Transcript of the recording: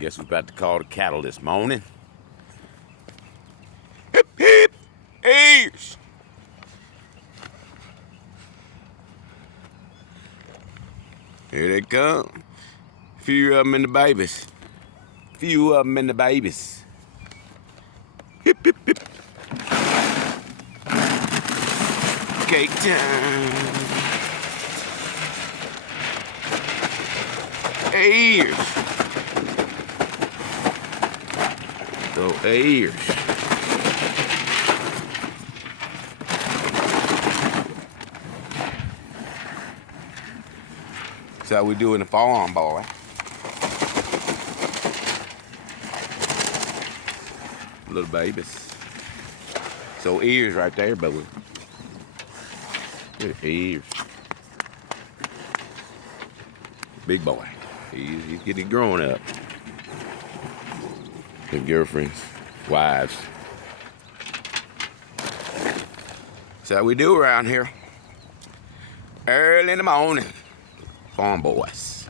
Guess we're about to call the cattle this morning. Hip, hip, ears. Here they come. Few of them in the babies. Few of them in the babies. Hip, hip, hip. Cake time. Ears. So ears. That's how we do in the farm, boy. Little babies. So ears right there, baby. Ears. Big boy. He's getting grown up. His girlfriends, wives. That's how we do around here. Early in the morning. Farm boys.